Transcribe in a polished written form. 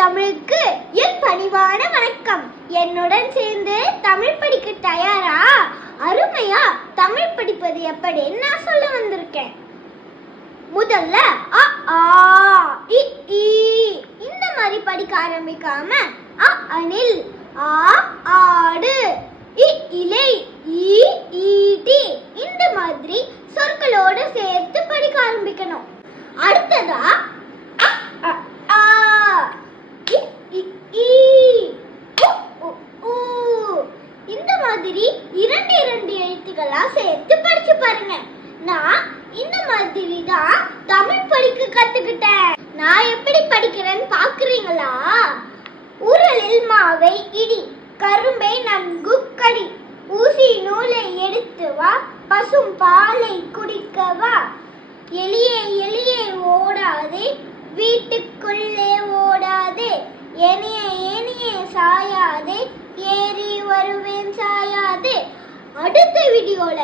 தமிழுக்கு என் பணிவான வணக்கம். என்னுடன் சேர்ந்து தமிழ் படிக்க தயாரா? அருமையா தமிழ் படிப்பது எப்படி நான் சொல்ல வந்திருக்கேன். முதல்ல அ ஆ இ ஈ இந்த மாதிரி படிக்க ஆரம்பிக்காம அ அணில், ஆ ஆடு, இ இலை, ஈ ஈட்டி இந்த மாதிரி சொற்களோட சேர்த்து படிக்க ஆரம்பிக்கணும். அடுத்ததா இந்த மாதிரி இரண்டு எழுத்துக்களா சேர்த்து படிச்சு பாருங்க. நான் இந்த மாதிரி தான் தமிழ் படிக்க கத்துக்கிட்டேன். நான் எப்படி படிக்கிறேன்னு பாக்குறீங்களா? உரலில் மாவை இடி, கரும்பை நன்கு கடி, ஊசி நூலை எடுத்து வா, பசும் பாலை குடிக்க வா, எளியே எளியே ஓடாதே, வீட்டுக்குள்ளே ஓடாதே, ஏனியே ஏனியே சாயாதே, ஏறி வருவேன் சாயாதே. அடுத்த வீடியோல